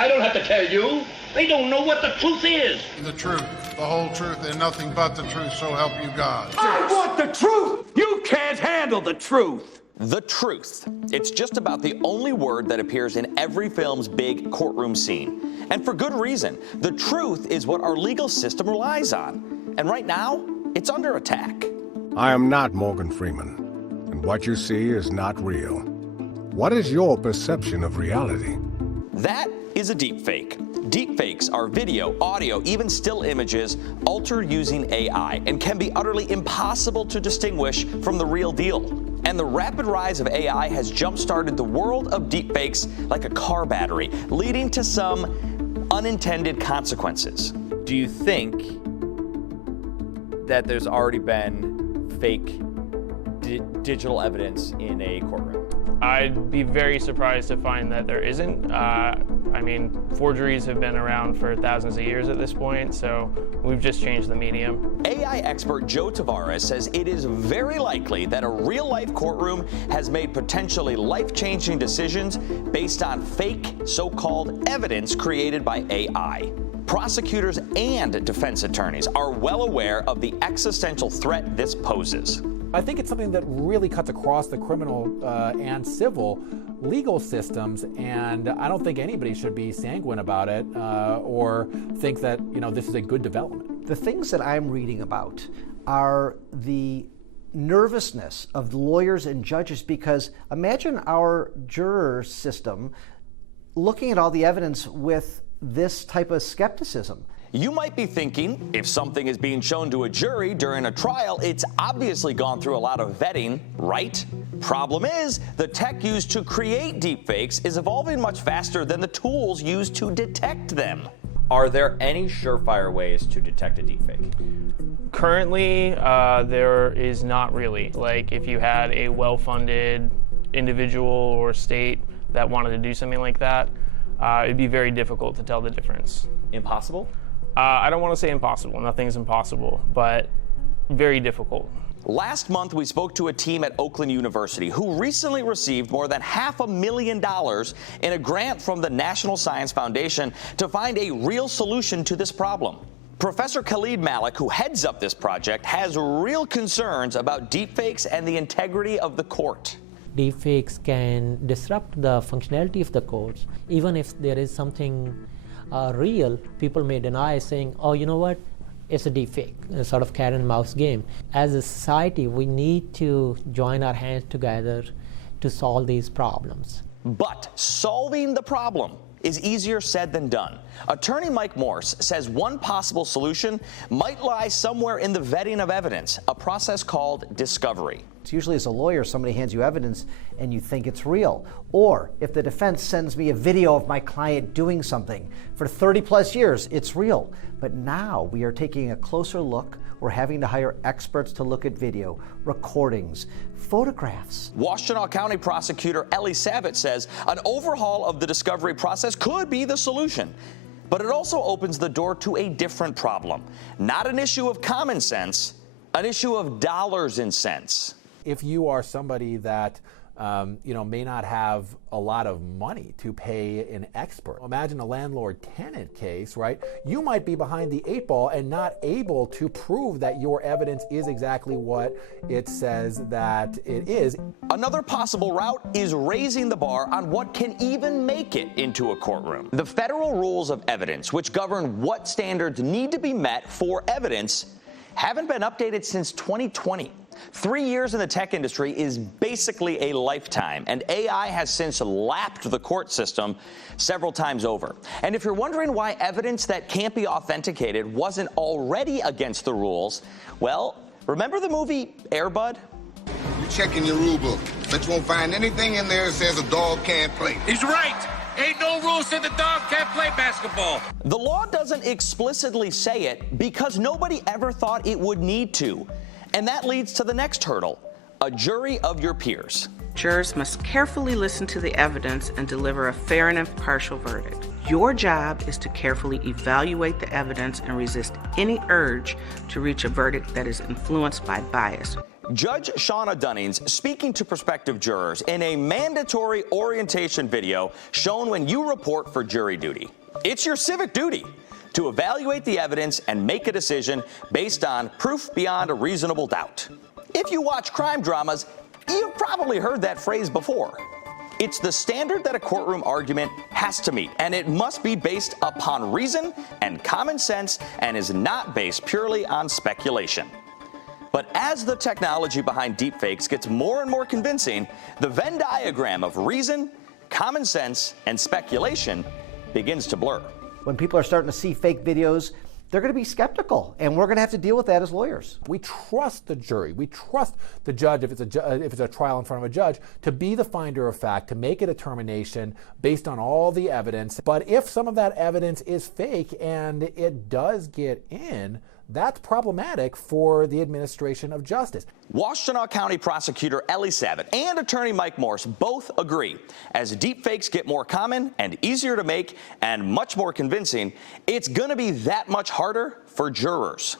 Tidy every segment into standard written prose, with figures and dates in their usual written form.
I don't have to tell you. They don't know what the truth is. The truth, the whole truth, and nothing but the truth, so help you God. I want the truth! You can't handle the truth! The truth. It's just about the only word that appears in every film's big courtroom scene. And for good reason. The truth is what our legal system relies on. And right now, it's under attack. I am not Morgan Freeman, and what you see is not real. What is your perception of reality? That is a deepfake. Deepfakes are video, audio, even still images altered using AI and can be utterly impossible to distinguish from the real deal. And the rapid rise of AI has jump-started the world of deepfakes like a car battery, leading to some unintended consequences. Do you think that there's already been fake digital evidence in a courtroom? I'd be very surprised to find that there isn't. I mean, forgeries have been around for thousands of years at this point, so we've just changed the medium. AI expert Joe Tavares says it is very likely that a real-life courtroom has made potentially life-changing decisions based on fake so-called evidence created by AI. Prosecutors and defense attorneys are well aware of the existential threat this poses. I think it's something that really cuts across the criminal and civil legal systems, and I don't think anybody should be sanguine about it or think that, you know, this is a good development. The things that I'm reading about are the nervousness of the lawyers and judges, because imagine our juror system looking at all the evidence with this type of skepticism. You might be thinking, if something is being shown to a jury during a trial, it's obviously gone through a lot of vetting, right? Problem is, the tech used to create deepfakes is evolving much faster than the tools used to detect them. Are there any surefire ways to detect a deepfake? Currently, there is not really. Like, if you had a well-funded individual or state that wanted to do something like that, it'd be very difficult to tell the difference. Impossible? I don't want to say impossible. Nothing's impossible, but very difficult. Last month, we spoke to a team at Oakland University who recently received more than $500,000 in a grant from the National Science Foundation to find a real solution to this problem. Professor Khalid Malik, who heads up this project, has real concerns about deepfakes and the integrity of the court. Deepfakes can disrupt the functionality of the courts. Even if there is something real, people may deny, saying, oh, you know what, it's a deepfake, a sort of cat and mouse game. As a society, we need to join our hands together to solve these problems. But solving the problem is easier said than done. Attorney Mike Morse says one possible solution might lie somewhere in the vetting of evidence, a process called discovery. It's usually, as a lawyer, somebody hands you evidence and you think it's real. Or if the defense sends me a video of my client doing something for 30 plus years, it's real. But now we are taking a closer look. We're having to hire experts to look at video, recordings, photographs. Washtenaw County prosecutor Ellie Savitt says an overhaul of the discovery process could be the solution. But it also opens the door to a different problem. Not an issue of common sense, an issue of dollars and cents. If you are somebody that may not have a lot of money to pay an expert. Imagine a landlord-tenant case, right? You might be behind the 8 ball and not able to prove that your evidence is exactly what it says that it is. Another possible route is raising the bar on what can even make it into a courtroom. The federal rules of evidence, which govern what standards need to be met for evidence, haven't been updated since 2020. 3 years in the tech industry is basically a lifetime, and AI has since lapped the court system several times over. And if you're wondering why evidence that can't be authenticated wasn't already against the rules, well, remember the movie Air Bud? You check in your rule book, but you won't find anything in there that says a dog can't play. He's right! Ain't no rule said the dog can't play basketball. The law doesn't explicitly say it because nobody ever thought it would need to. And that leads to the next hurdle, a jury of your peers. Jurors must carefully listen to the evidence and deliver a fair and impartial verdict. Your job is to carefully evaluate the evidence and resist any urge to reach a verdict that is influenced by bias. Judge Shauna Dunnings speaking to prospective jurors in a mandatory orientation video shown when you report for jury duty. It's your civic duty to evaluate the evidence and make a decision based on proof beyond a reasonable doubt. If you watch crime dramas, you've probably heard that phrase before. It's the standard that a courtroom argument has to meet, and it must be based upon reason and common sense and is not based purely on speculation. But as the technology behind deepfakes gets more and more convincing, the Venn diagram of reason, common sense, and speculation begins to blur. When people are starting to see fake videos, they're going to be skeptical, and we're going to have to deal with that as lawyers. We trust the jury. We trust the judge, if it's a trial in front of a judge, to be the finder of fact, to make a determination based on all the evidence. But if some of that evidence is fake and it does get in, that's problematic for the administration of justice. Washtenaw County Prosecutor Ellie Savitt and Attorney Mike Morse both agree. As deepfakes get more common and easier to make and much more convincing, it's going to be that much harder for jurors.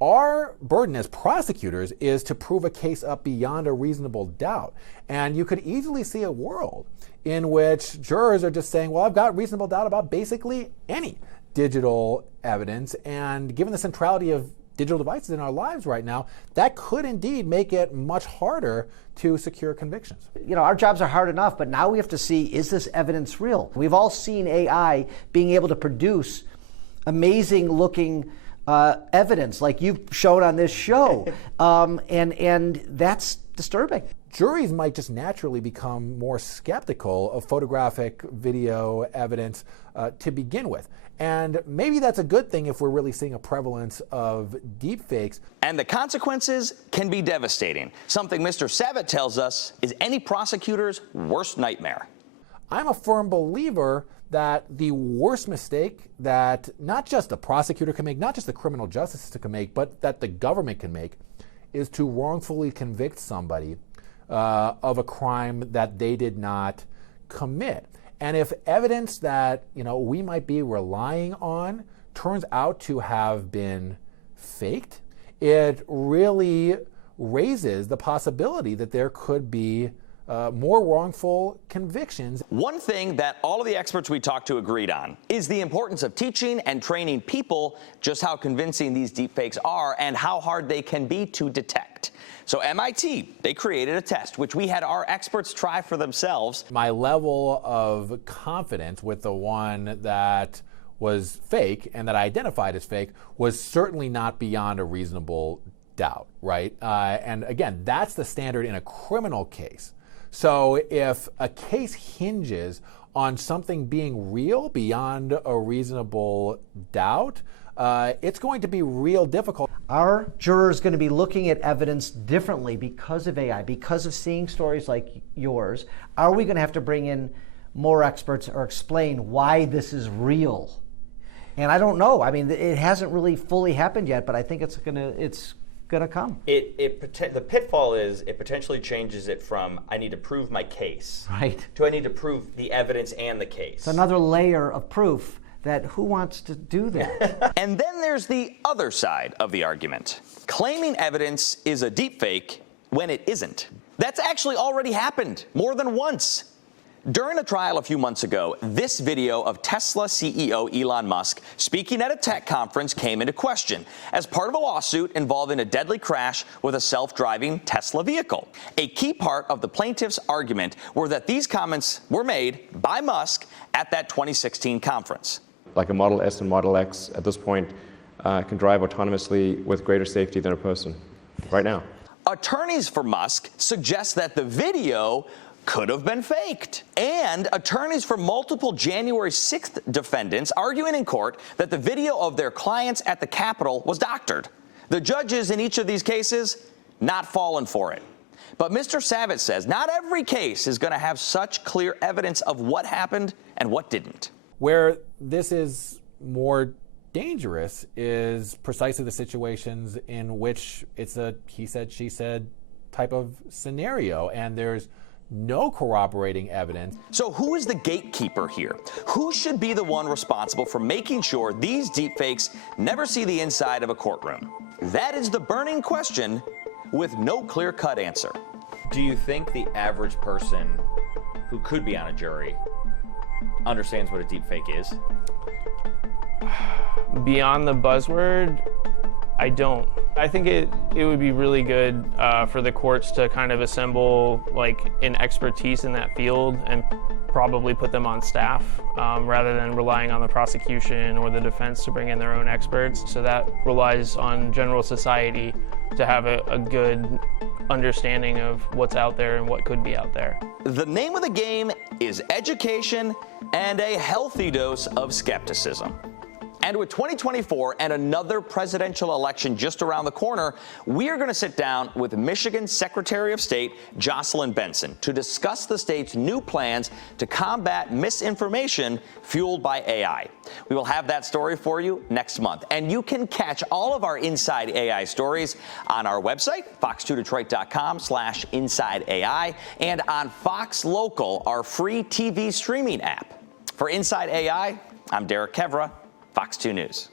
Our burden as prosecutors is to prove a case up beyond a reasonable doubt. And you could easily see a world in which jurors are just saying, well, I've got reasonable doubt about basically any digital evidence, and given the centrality of digital devices in our lives right now, that could indeed make it much harder to secure convictions. You know, our jobs are hard enough, but now we have to see, is this evidence real? We've all seen AI being able to produce amazing looking evidence like you've shown on this show, and that's disturbing. Juries might just naturally become more skeptical of photographic video evidence to begin with. And maybe that's a good thing if we're really seeing a prevalence of deepfakes. And the consequences can be devastating. Something Mr. Savitt tells us is any prosecutor's worst nightmare. I'm a firm believer that the worst mistake that not just a prosecutor can make, not just the criminal justice system can make, but that the government can make, is to wrongfully convict somebody of a crime that they did not commit. And if evidence that we might be relying on turns out to have been faked, it really raises the possibility that there could be more wrongful convictions. One thing that all of the experts we talked to agreed on is the importance of teaching and training people just how convincing these deepfakes are and how hard they can be to detect. So MIT, they created a test, which we had our experts try for themselves. My level of confidence with the one that was fake and that I identified as fake was certainly not beyond a reasonable doubt, right? And again, that's the standard in a criminal case. So if a case hinges on something being real beyond a reasonable doubt, it's going to be real difficult. Our jurors are going to be looking at evidence differently because of AI, because of seeing stories like yours. Are we going to have to bring in more experts or explain why this is real? And I don't know. I mean, it hasn't really fully happened yet, but I think it's going to come. The pitfall is it potentially changes it from I need to prove my case, right, to I need to prove the evidence and the case. It's another layer of proof that who wants to do that? And then there's the other side of the argument. Claiming evidence is a deepfake when it isn't. That's actually already happened more than once. During a trial a few months ago, this video of Tesla CEO Elon Musk speaking at a tech conference came into question as part of a lawsuit involving a deadly crash with a self-driving Tesla vehicle. A key part of the plaintiff's argument were that these comments were made by Musk at that 2016 conference. Like a Model S and Model X at this point can drive autonomously with greater safety than a person right now. Attorneys for Musk suggest that the video could have been faked. And attorneys for multiple January 6th defendants arguing in court that the video of their clients at the Capitol was doctored. The judges in each of these cases not fallen for it. But Mr. Savitt says not every case is going to have such clear evidence of what happened and what didn't. Where this is more dangerous is precisely the situations in which it's a he said, she said type of scenario, and there's no corroborating evidence. So who is the gatekeeper here? Who should be the one responsible for making sure these deepfakes never see the inside of a courtroom? That is the burning question with no clear-cut answer. Do you think the average person who could be on a jury understands what a deepfake is? Beyond the buzzword, I don't. I think it would be really good for the courts to kind of assemble like an expertise in that field and probably put them on staff rather than relying on the prosecution or the defense to bring in their own experts. So that relies on general society to have a good understanding of what's out there and what could be out there. The name of the game is education and a healthy dose of skepticism. And with 2024 and another presidential election just around the corner, we are going to sit down with Michigan Secretary of State Jocelyn Benson to discuss the state's new plans to combat misinformation fueled by AI. We will have that story for you next month. And you can catch all of our Inside AI stories on our website, fox2detroit.com/InsideAI, and on Fox Local, our free TV streaming app. For Inside AI, I'm Derek Kevra, Fox 2 News.